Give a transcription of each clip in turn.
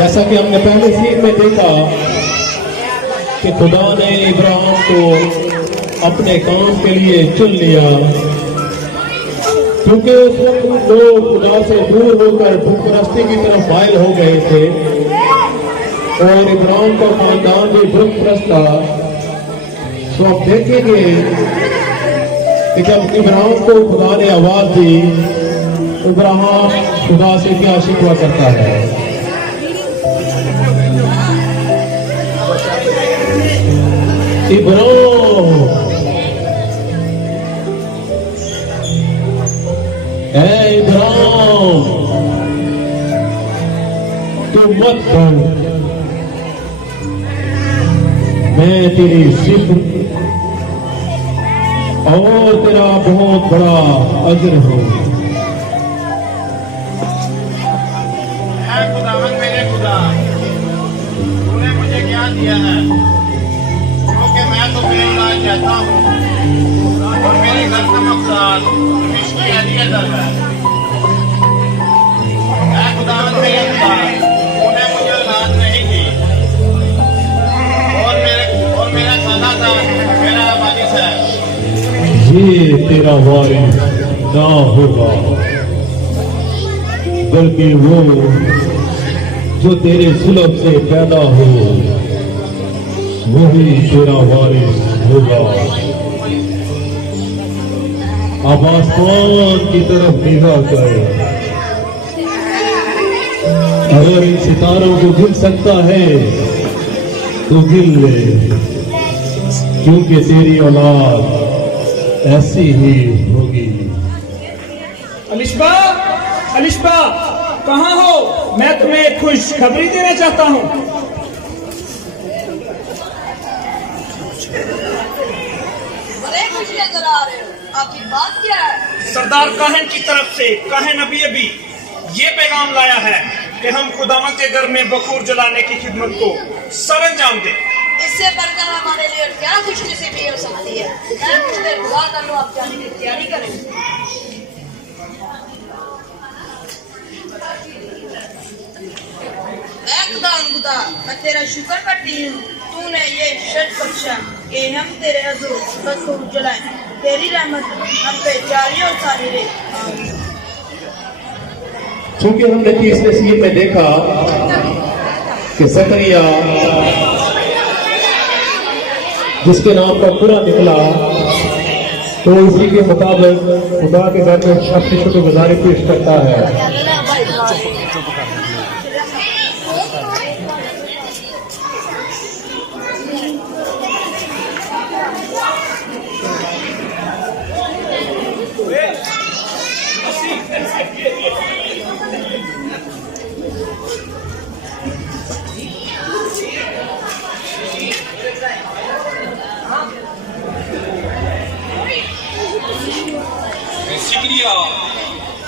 जैसा कि हमने पहले सीन में देखा कि खुदा ने इब्राहिम को अपने काम के लिए चुन लिया, क्योंकि उस वक्त लोग खुदा से दूर होकर भूतपरस्ती की तरफ माइल हो गए थे और इब्राहिम का खानदान भी भूतपरस्त था। तो आप देखेंगे कि जब इब्राहिम को खुदा ने आवाज दी, इब्राहिम खुदा से क्या शिकवा करता है। इब्राहिम, ऐ इब्राहिम, तू मत डर, मैं तेरी जिक्र और तेरा बहुत बड़ा अजर हूं। खुदावन मेरे खुदा, तूने मुझे ज्ञान दिया है, क्योंकि मैं तो बेईमान कहता हूँ और मेरे घर का मकसद इसकी अहलियत है। खुदावन मेरे खुदा, तूने मुझे औलाद नहीं दी और मेरा खानदान मेरा वारिस है। ये तेरा वारिस ना होगा, बल्कि वो जो तेरे सुलभ से पैदा हो वही तेरा वारिस होगा। अब आसमान की तरफ निगाह कर, अगर इन सितारों को गिन सकता है तो गिन ले, क्योंकि तेरी औलाद ऐसी ही होगी। अलिशबा, अलिशबा, कहाँ हो? मैं तुम्हें एक खुशखबरी देना चाहता हूँ। बड़े खुश नजर आ रहे हो, आपकी बात क्या है? सरदार काहन की तरफ से काहन अभी ये पैगाम लाया है कि हम खुदावंद के घर में बखूर जलाने की खिदमत को सरअंजाम दें। इससे बढ़कर हमारे लिए क्या खुशनसीबी हो सकती है। मैं कुछ देर दुआ कर लूं, आप जाने की तैयारी करें। खुदा, मैं तेरा शुक्र करती हूँ, तूने ये शर्त बख्शा कि हम तेरे हजूर बखूर जलाएं। तेरी रहमत हम पे जारी और सारी रहे। चूंकि हमने तीसरे सीन में देखा कि ज़करिया जिसके नाम का पूरा निकला, तो इसी के मुताबिक खुदा के घर में शख्स शुक्रगुजारी पेश करता है।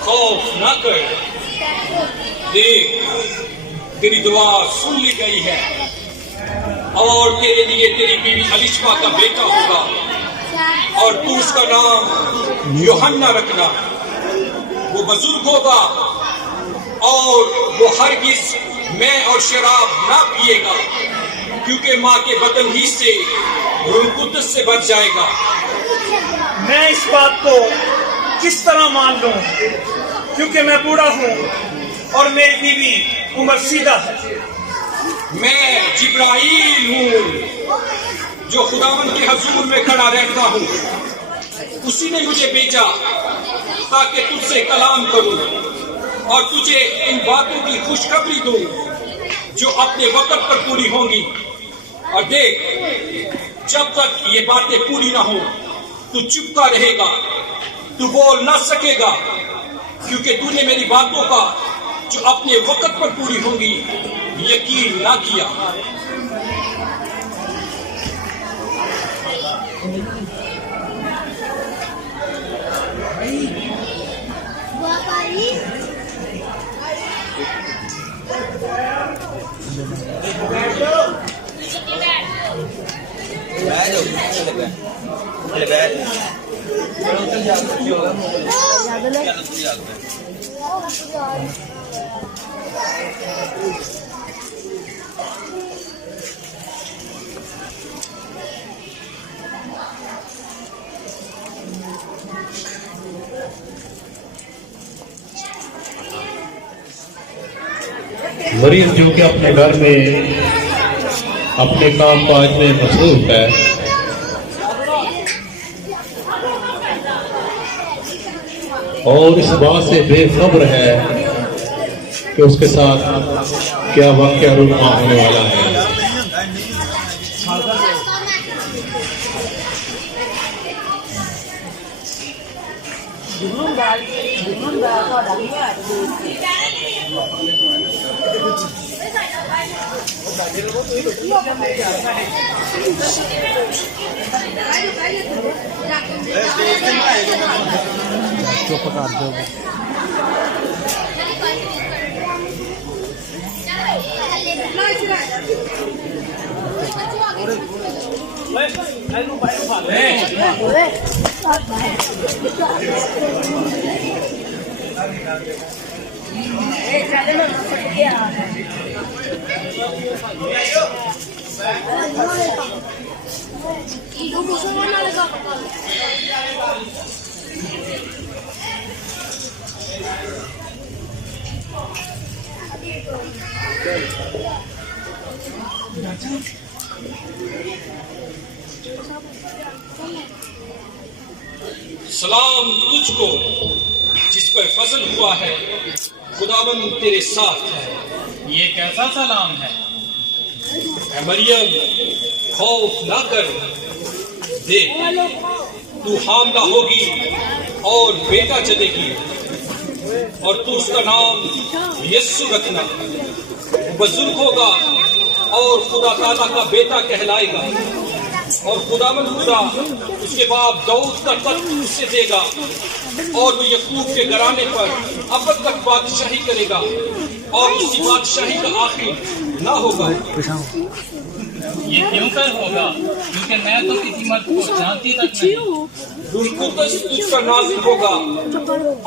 खौफ न कर, देख तेरी दुआ सुन ली गई है और तेरे लिए तेरी बीवी अलिशबा का बेटा होगा और तू उसका नाम यूहन्ना रखना। वो बुजुर्ग होगा और वो हरगिज मैं और शराब ना पिएगा, क्योंकि माँ के बदन ही से रूह कुद्दस से बच जाएगा। मैं इस बात को किस तरह मान लूं, क्योंकि मैं बूढ़ा हूँ और मेरी बीवी उम्र सीधा है। मैं जिब्राईल हूँ जो खुदावंद के हजूर में खड़ा रहता हूँ। उसी ने मुझे भेजा ताकि तुझसे कलाम करूं और तुझे इन बातों की खुशखबरी दूं जो अपने वक्त पर पूरी होंगी। और देख, जब तक ये बातें पूरी ना हो तू चुपका रहेगा, तू बोल ना सकेगा, क्योंकि तूने मेरी बातों का जो अपने वक्त पर पूरी होंगी यकीन ना किया। मरियम जो कि अपने घर में अपने काम काज में मसरूफ है, और इस बात से बेखबर है कि उसके साथ क्या वाक़या रूनुमा होने वाला है। सलाम तुझको जिस पर फजल हुआ है, खुदावन तेरे साथ है। ये कैसा सलाम है? ऐ मरियम, खौफ ना कर, देख तू हामला होगी और बेटा जनेगी, और तू उसका नाम यीशु रखना। वो बुजुर्ग होगा और खुदा ताला का बेटा कहलाएगा, और खुदावन खुदा उसके बाप दाऊद का तख्त उससे देगा, और वो यकूब के घराने पर अब तक बादशाही करेगा, और उसकी बादशाही का आखिर ना होगा। ये क्यों कर होगा? क्योंकि मैं तो किसी मर्द को जानती तक नहीं। रूह कुद्दस तुझ पर नाज़िल होगा,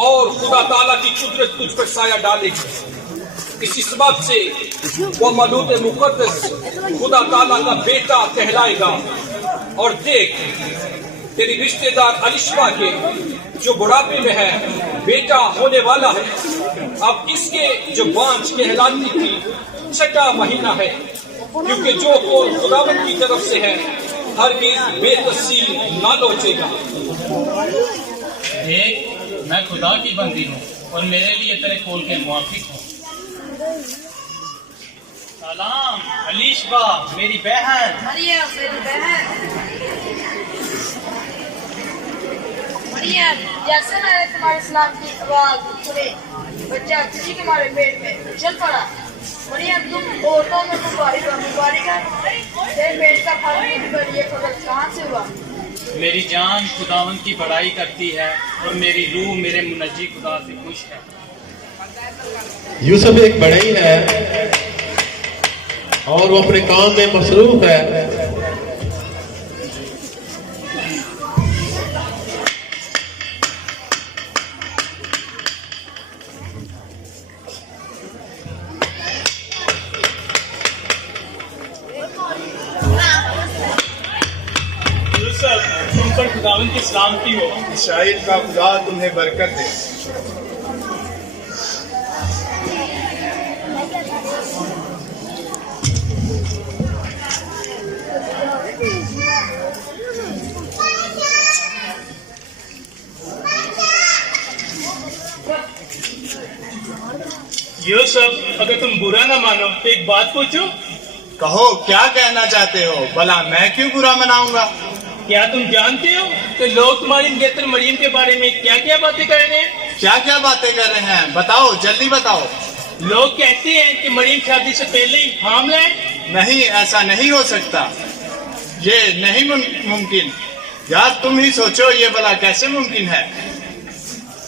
और खुदा ताला की कुदरत तुझ पर साया डालेगी। इसी सबब से वो मौलूद मुकद्दस खुदा ताला का बेटा कहलाएगा। और देख, तेरी रिश्तेदार अलिशबा के जो बुढ़ापे में है, बेटा होने वाला है। अब इसके जो बांझ कहलाती थी, 6वां महीना है, क्योंकि जो कौल खुदावंद की तरफ से है हरगिज़ बेतसील ना लोचेगा। देख, मैं खुदा की बंदी हूँ और मेरे लिए तेरे कौल के मुआफिक हूँ। सलाम अलीशबा, मेरी बहन। मरियम मेरी बहन। मरियम, जैसे मैंने तुम्हारे सलाम की आवाज सुनी, बच्चा खुशी के मारे पेट में चल पड़ा। मरियम, तुम औरतों में मुबारक है, तेरे पेट का फल मेरी पर ये फजल कहाँ से हुआ? मेरी जान खुदावंद की बड़ाई करती है और मेरी रूह मेरे मुनज्जी खुदा से खुश है। यूसुफ एक बढ़ई है और वो अपने काम में मसरूफ है। यूसुफ, तुम पर खुदावंद की सलामती हो। इस्राएल का खुदा तुम्हें बरकत दे। यूसुफ, अगर तुम बुरा ना मानो तो एक बात पूछूं? कहो, क्या कहना चाहते हो? भला मैं क्यों बुरा मनाऊंगा? क्या तुम जानते हो कि लोग तुम्हारी नेत्र मरियम के बारे में क्या क्या बातें कर रहे हैं? क्या क्या बातें कर रहे हैं? बताओ, जल्दी बताओ। लोग कहते हैं कि मरियम शादी से पहले ही हामिला है। नहीं, ऐसा नहीं हो सकता। ये नहीं मुमकिन। यार, तुम ही सोचो, ये भला कैसे मुमकिन है?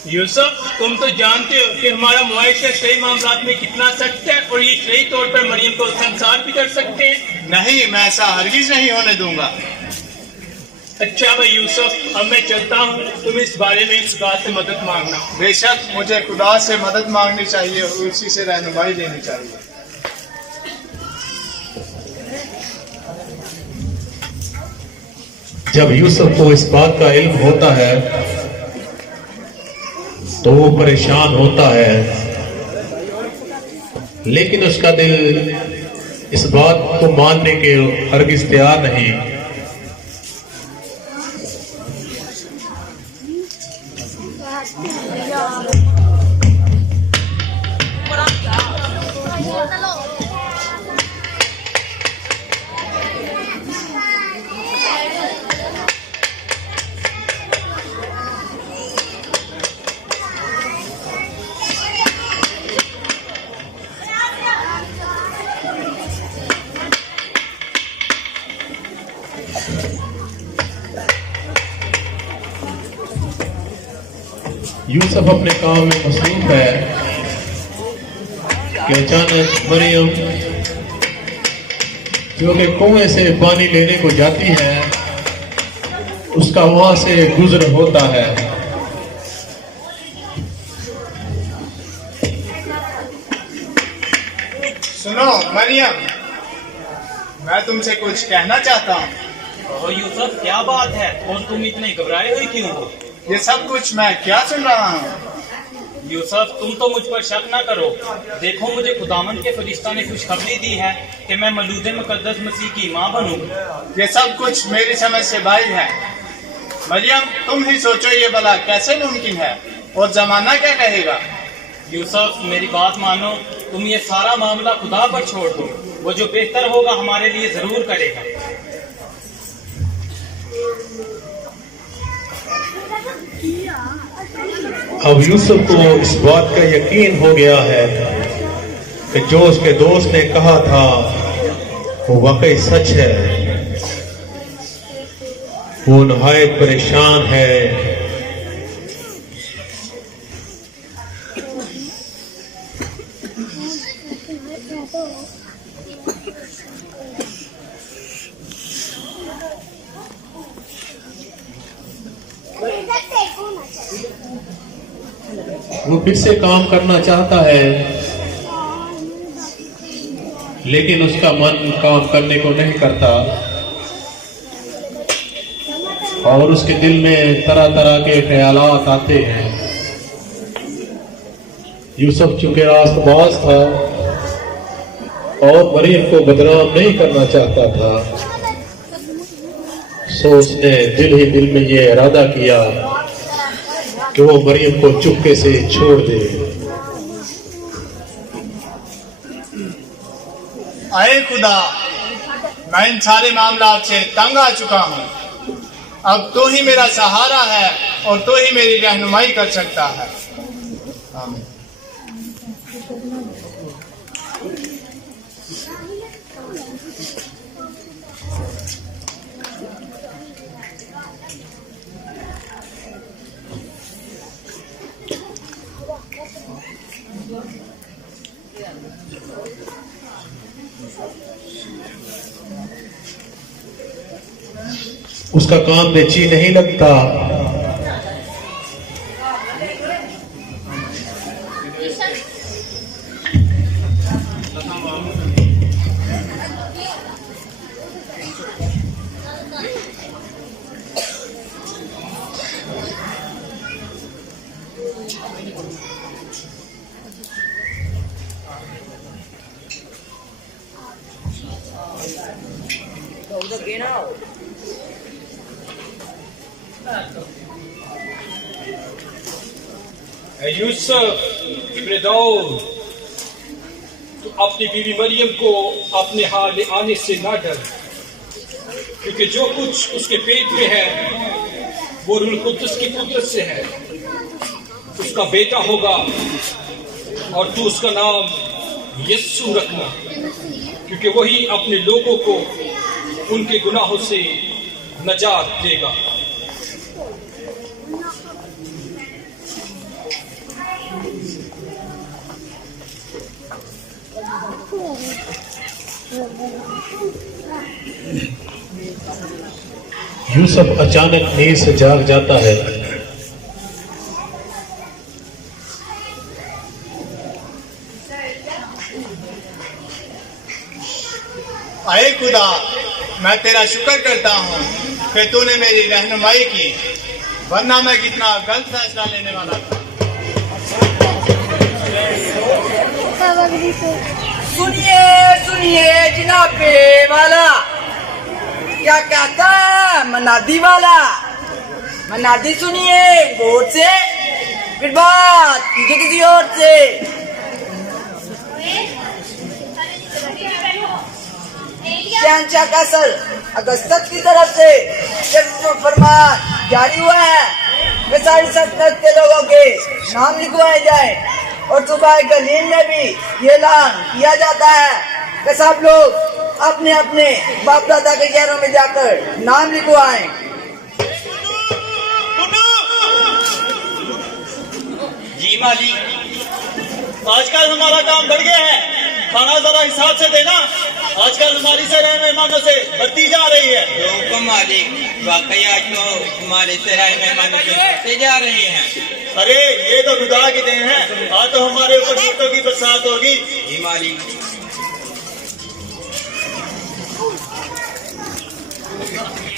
यूसुफ, तुम तो जानते हो कि हमारा मुआशरा सही मामलात में कितना सख्त है और ये सही तौर पर मरियम को संसार भी कर सकते हैं। नहीं, मैं ऐसा हरगिज नहीं होने दूंगा। अच्छा भाई यूसुफ, अब मैं चलता हूँ, तुम इस बारे में खुदा से मदद मांगना। बेशक मुझे खुदा से मदद मांगनी चाहिए और उसी से रहनुमाई लेनी चाहिए। जब यूसुफ को इस बात का इल्म होता है तो वो परेशान होता है, लेकिन उसका दिल इस बात को मानने के हरगिज तैयार नहीं। यूसुफ अपने काम में मसरूफ है कि अचानक मरियम जो कि कुएं से पानी लेने को जाती है, उसका वहां से गुजर होता है। सुनो मरियम, मैं तुमसे कुछ कहना चाहता हूँ। ओह यूसुफ, क्या बात है? और तुम इतने घबराए हुए क्यों हो? ये सब कुछ मैं क्या सुन रहा हूँ? यूसुफ, तुम तो मुझ पर शक ना करो। देखो, मुझे खुदावंद के फरिश्ता ने खुशखबरी दी है कि मैं मौलूद मुकद्दस मसीह की माँ बनूंगी। ये सब कुछ मेरी समझ से बाहर है। मरियम, तुम ही सोचो ये भला कैसे मुमकिन है और जमाना क्या कहेगा? यूसुफ, मेरी बात मानो, तुम ये सारा मामला खुदा पर छोड़ दो। वो जो बेहतर होगा हमारे लिए जरूर करेगा। अब यूसुफ को इस बात का यकीन हो गया है कि जो उसके दोस्त ने कहा था वो वाकई सच है। वो नहायत परेशान है। वो फिर से काम करना चाहता है, लेकिन उसका मन काम करने को नहीं करता और उसके दिल में तरह तरह के ख्यालात आते हैं। यूसुफ चूंकि रास्तबाज था और मरियम को बदनाम नहीं करना चाहता था, सो उसने दिल ही दिल में ये इरादा किया कि वो मरियम को चुपके से छोड़ दे। आए खुदा, मैं इन सारे मामला से तंग आ चुका हूँ। अब तो ही मेरा सहारा है और तो ही मेरी रहनुमाई कर सकता है। आमीन। उसका काम में जी नहीं लगता। यूसुफ इब्न दाऊद, तू अपनी बीवी मरियम को अपने हाल ले आने से ना डर, क्योंकि जो कुछ उसके पेट में है वो रूह कुद्दुस की कुदरत से है। उसका बेटा होगा और तू उसका नाम यीशु रखना, क्योंकि वही अपने लोगों को उनके गुनाहों से नजात देगा। यूसुफ अचानक नींद से जाग जाता है। आए खुदा, मैं तेरा शुक्र करता हूँ कि तूने मेरी रहनुमाई की, वरना मैं कितना गलत फैसला लेने वाला था। सुनिए सुनिए जनाबे वाला, क्या कहता है मनादी वाला। मनादी सुनिए गौर से, फिर बात कीजिए किसी और से। शहंशाह कैसर अगस्तक की तरफ से जब फरमान जारी हुआ है कि सारी सल्तनत के लोगों के नाम लिखवाए जाए, और सुबह गलील में भी ये ऐलान किया जाता है कि सब लोग अपने अपने बाप दादा के शहरों में जाकर नाम लिखवाएं। जी मालिक, आजकल हमारा काम बढ़ गया है, खाना जरा हिसाब से देना। आजकल हमारी सराय मेहमानों से बढ़ती जा रही है। तो मालिक, वाकई आज तो हमारे सराय मेहमानों से बढ़ते जा रहे हैं। अरे ये तो खुदा की देन है, आज तो हमारे ऊपर बरसातों की बरसात होगी। जी मालिक।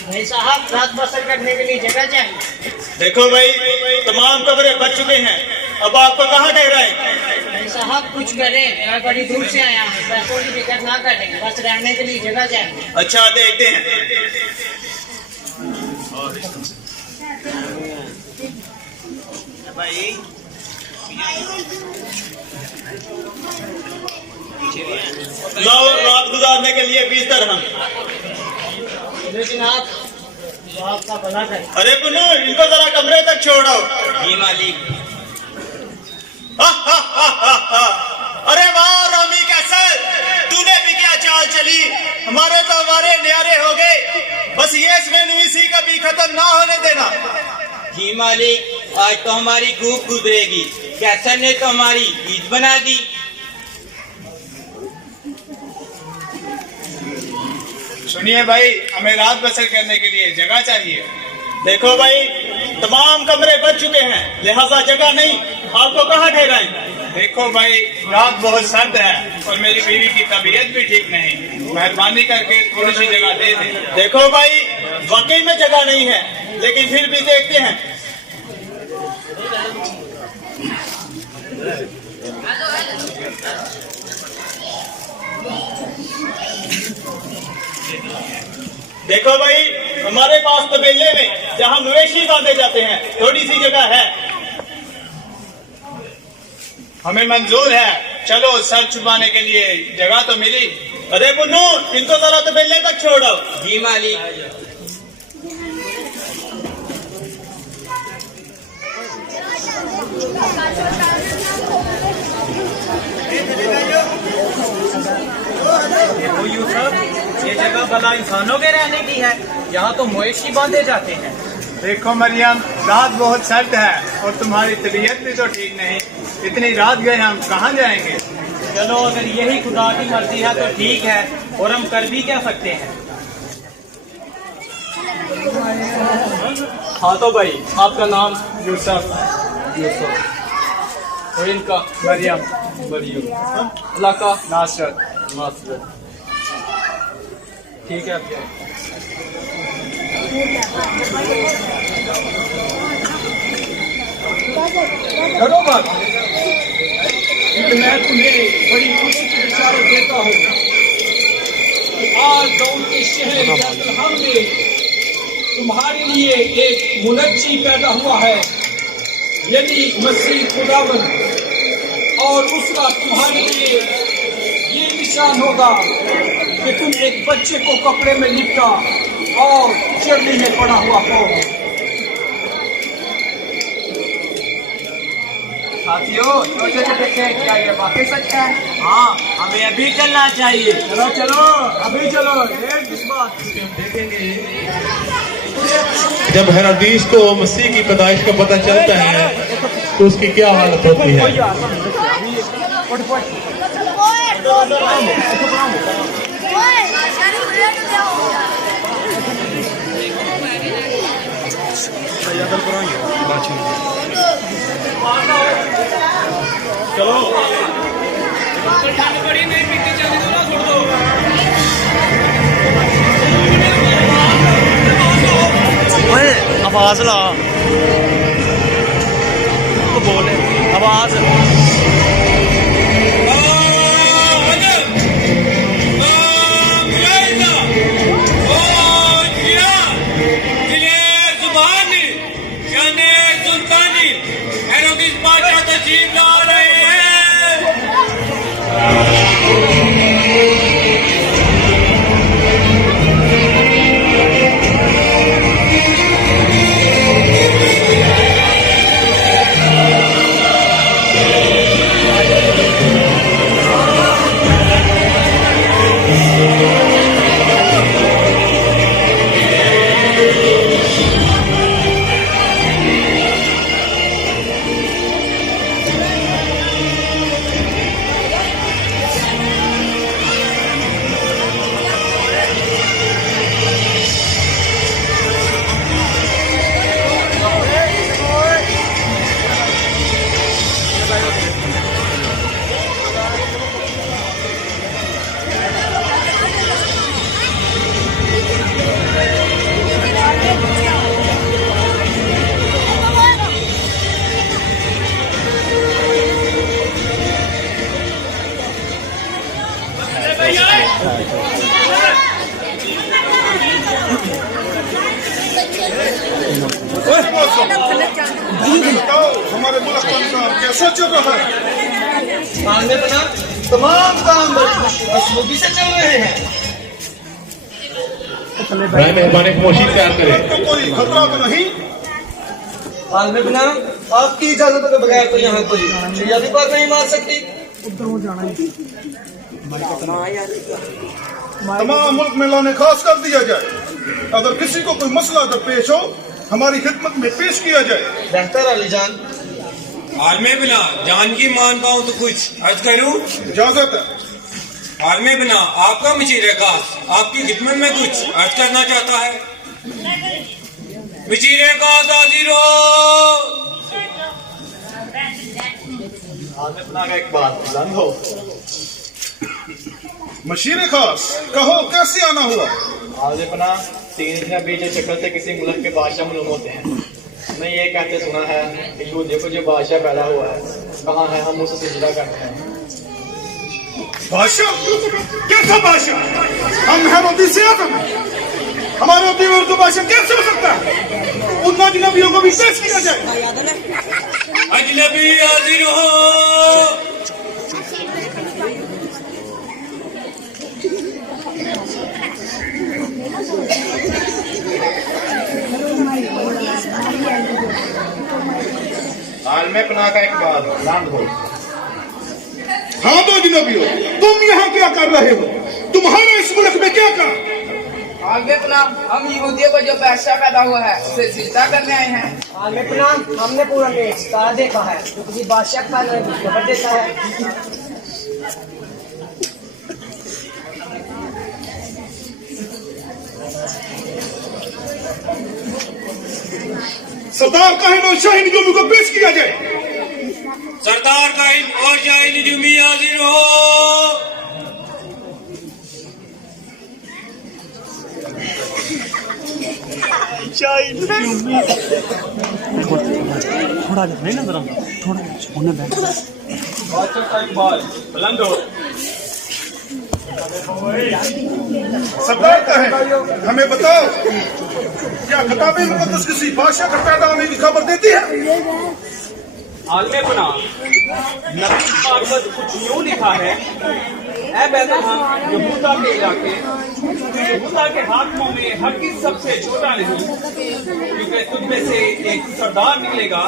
भाई साहब, रात बसर करने के लिए जगह चाहिए। देखो भाई, तमाम कमरे भर चुके हैं, अब आपको कहाँ ठहराएं? भाई साहब कुछ करें, मैं बड़ी दूर से आया हूँ, पैसों की फिक्र ना करें, बस रहने के लिए जगह चाहिए। अच्छा देखते हैं। भाई लाओ, रात गुजारने के लिए 20 दरहम। लेकिन आप तो आपका भला करें। अरे पुनू, इनको जरा कमरे तक छोड़ो। जी मालिक। अरे वाह रोमी कैसर, तूने भी क्या चाल चली, हमारे तो हमारे न्यारे हो गए। बस ये इसमें कभी खत्म ना होने देना। जी मालिक, आज तो हमारी खूब गुजरेगी। कैसर ने तो हमारी ईद बना दी। सुनिए भाई, हमें रात बसर करने के लिए जगह चाहिए। देखो भाई, तमाम कमरे बच चुके हैं, लिहाजा जगह नहीं, आपको कहाँ ठहराएं? देखो भाई, रात बहुत सर्द है और मेरी बीवी की तबीयत भी ठीक नहीं, मेहरबानी करके थोड़ी सी जगह दे दें। देखो भाई, वाकई में जगह नहीं है, लेकिन फिर भी देखते हैं। देखो भाई, हमारे पास तबेले में जहाँ मवेशी बांधे जाते हैं थोड़ी सी जगह है। हमें मंजूर है, चलो सर छुपाने के लिए जगह तो मिली। अरे पुन्नू, इनको जरा तबेले तक छोड़ो। जी मालिक। देखो यूसुफ, ये जगह भला इंसानों के रहने की है, यहाँ तो मवेशी बांधे जाते हैं। देखो मरियम, रात बहुत सर्द है और तुम्हारी तबीयत भी तो ठीक नहीं, इतनी रात गए हम कहाँ जाएंगे। चलो अगर यही खुदा की मर्जी है तो ठीक है, और हम कर भी क्या सकते हैं। हाँ तो भाई, आपका नाम? यूसुफ। और इनका? मरियम। इलाका? नासरत। ठीक है। डरो मत, क्योंकि मैं तुम्हें बड़ी खुशी की बशारत देता हूँ कि आज दाऊद के शहर बैतलहम में तुम्हारे लिए एक मुनज्जी पैदा हुआ है, यदि मसीह खुदावंद, और उसका तुम्हारे लिए ये निशान होगा कि तुम एक बच्चे को कपड़े में लिपटा और चरनी में पड़ा हुआ पाओगे। साथियों, सोचे तो देखें क्या ये वाकई सच है? हाँ, हमें अभी चलना चाहिए। चलो चलो, अभी चलो, किस बात देखेंगे। जब हेरोदेस को मसीह की पैदाइश का पता चलता है तो उसकी क्या हालत होती है। आवाज ला, तो बोले आवाज। हमारे मुल्क का कैसा चल रहा है? तमाम काम बखूबी से चल रहे हैं। भाई मेहरबानी खामोशी तैयार करें। तो कोई खतरा तो नहीं? आलम बिना आपकी इजाजत के बगैर तो यहाँ कोई चिड़िया भी पर नहीं मार सकती। तमाम मुल्क में लाने खास कर दिया जाए। अगर किसी को कोई मसला दरपेश हो हमारी खिदमत में पेश किया जाए। बेहतर अली जान। आलमे बिना जान की मानता हूँ तो कुछ अर्ज करूँ? इजाजत है। आलमे बिना आपका मशीर खास आपकी खिदमत में कुछ अर्ज करना चाहता है। मशीर खास हाजिर हो। अपना का एक बात बुलंद हो। मशीर खास कहो कैसे आना हुआ? आज अपना 3 दिन बीच शक्ल से किसी मुल्क के बादशाह मालूम होते हैं। मैं ये कहते सुना है कि यू देखो जो बादशाह पैदा हुआ है कहाँ है, हम उसे सिजदा करते हैं। बादशाह? कैसा बादशाह? हम मोदी से आजम हैं। हमारे दीवार को बादशाह कैसे हो सकता है? उन अजनबियों को भी पेश किया जाए। अजनबी हाजिर हो। आलमे पनाह का एक बात बुलंद हो। हाँ तो अजनबियों, तुम यहाँ क्या कर रहे हो? तुम्हारे इस मुल्क में क्या काम? आगे प्रणाम, हम यहूदियों को जो बादशाह पैदा हुआ है उसे सिजदा करने आए हैं। आगे प्रणाम, हमने पूरा तारा देखा है जो किसी बादशाह का खबर देता है। सरदार काहिन और शाही निजुमी को पेश किया जाए। सरदार काहिन और शाही निजुमी हाजिर हो। थोड़ा नहीं नजर आता, थोड़ा उन्हें बैठ बादशाह का एक बात बुलंद हो। सरदार काहिन हमें बताओ, क्या किताबें मुकद्दस किसी बादशाह का पैदा होने की खबर देती है? आलमे पना नबी पाक पर कुछ यूं लिखा है, ऐ बैतलहम यहूदा के इलाके, यहूदा के हाकिमों में हर किस सबसे छोटा नहीं, क्योंकि तुझ में से एक सरदार निकलेगा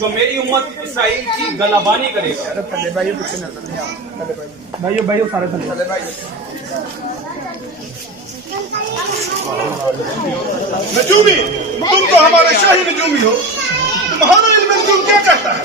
जो मेरी उम्मत इसराइल की गलाबानी करेगा। भाइयों सारे नजूमी, तुम तो हमारे शाही नजूमी हो। तुम्हारा इल्म नजूम क्या कहता है?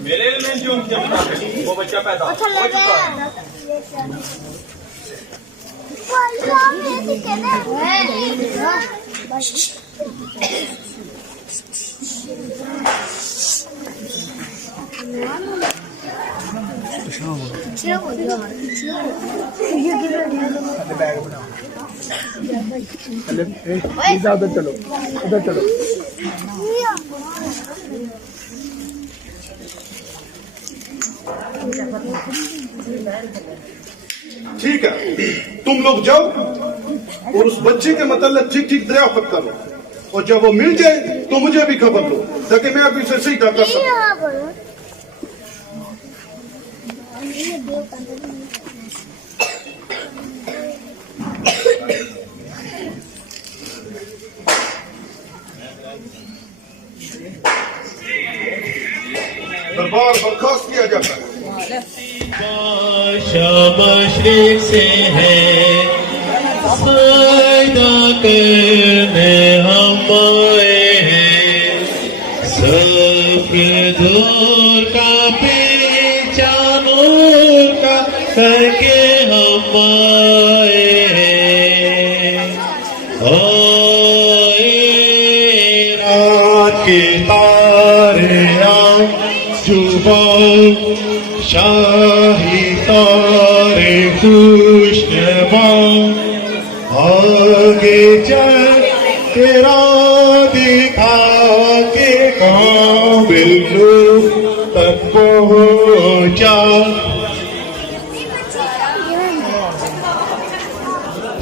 मेरे में जो जमता है वो बच्चा पैदा हो चुका है। उधर चलो, उधर चलो। ठीक है, तुम लोग जाओ और उस बच्चे के मतलब ठीक ठीक दरियाफ्त करो, और जब वो मिल जाए तो मुझे भी खबर दो ताकि मैं अभी इसे सीधा कर सकूं। बर्खास्त किया जाता है। मशरिक से है सजदा करने हम आए हैं, सबके दूर का पहचानूर का करके हम आए हैं। रात के तारे हम जुबान शाही तारे खुशनुमा, आगे चल तेरा दिखा के काबिल तक पहुंचा।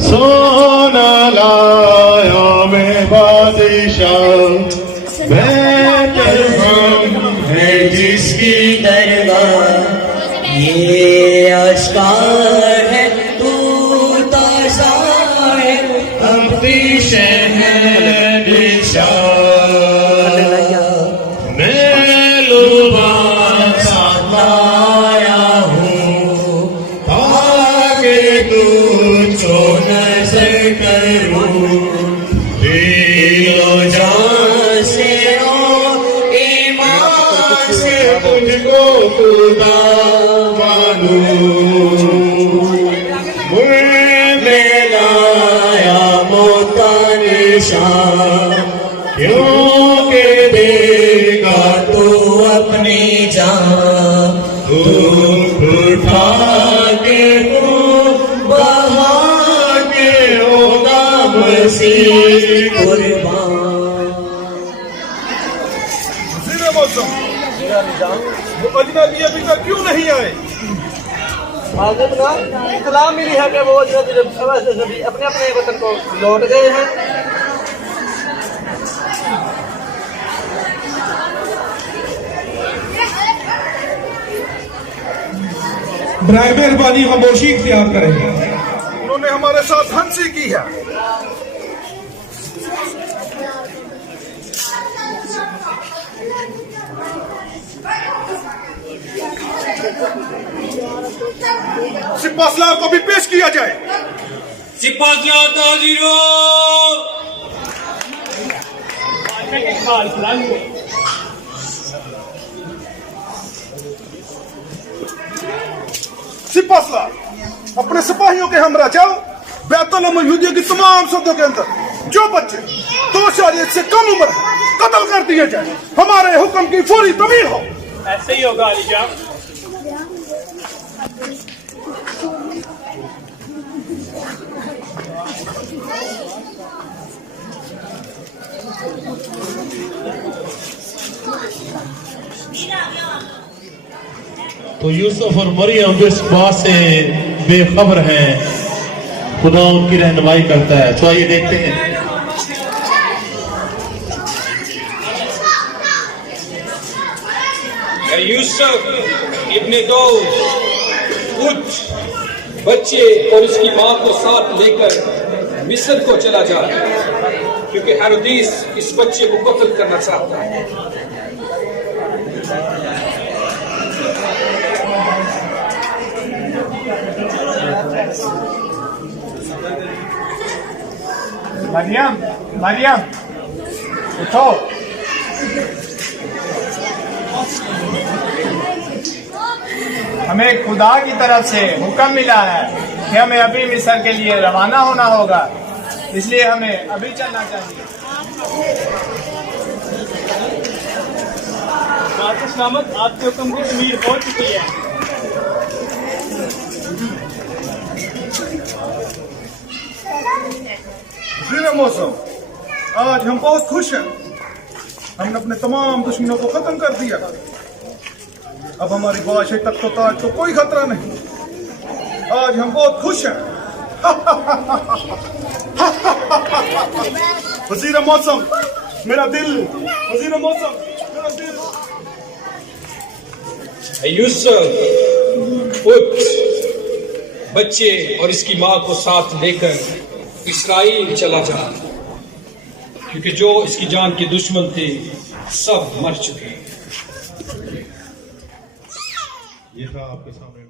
सोना लाया मैं बादशाह, बेहतर हम है जिसकी दरबार, ये आस्कार है तू ताज़ा है अपनी शहनशाह। मैं लुबान साया हूँ ताकि तुझको नजर करूँ, दिलो जान से ईमान से तुझको खुदा मानूं। मैं लाया मोता निशान, क्योंकि देगा तू अपनी जान, तू उठा के तू बहा के होगा मसीह कुर्बान। वज़ीर मौसम, वो अजनबी अभी तक क्यों नहीं आए? इतला मिली है कि वो अपने अपने वतन को लौट गए हैं। बराए मेहरबानी खामोशी इख्तियार करेंगे। उन्होंने हमारे साथ हंसी की है। सिपाहसालार को भी पेश किया जाए। सिपाहियों तो जीरो सिपाहसालार, अपने सिपाहियों के हमरा जाओ, बैतुल मौजूदिया की तमाम सदों के अंदर जो बच्चे 2 शरीयत से कम उम्र है कत्ल कर दिए जाए। हमारे हुक्म की फौरी तमीर हो। ऐसे ही होगा अलीजा। तो यूसुफ और मरियम जिस बात से बेखबर हैं, खुदा उनकी रहनुमाई करता है। तो आइए देखते हैं। यूसुफ इब्ने दौद उठ, बच्चे और इसकी मां को साथ लेकर मिस्र को चला जा, क्योंकि हेरोदेस इस बच्चे को कत्ल करना चाहता है। मरियम, मरियम उठो। हमें खुदा की तरफ से हुक्म मिला है कि हमें अभी मिस्र के लिए रवाना होना होगा, इसलिए हमें अभी चलना चाहिए। सलामत आपके हुक्म की तमीर हो चुकी है। वज़ीर मौसम, आज हम बहुत खुश हैं। हमने अपने तमाम दुश्मनों को खत्म कर दिया। अब हमारी बादशाही तक तो ताज को कोई खतरा नहीं। आज हम बहुत खुश हैं। वज़ीर मौसम, मेरा दिल, वज़ीर मौसम, मेरा दिल। यूसुफ उठ, बच्चे और इसकी मां को साथ लेकर इस्राइल चला जा, क्योंकि जो इसकी जान के दुश्मन थे सब मर चुके। लिखा आपके सामने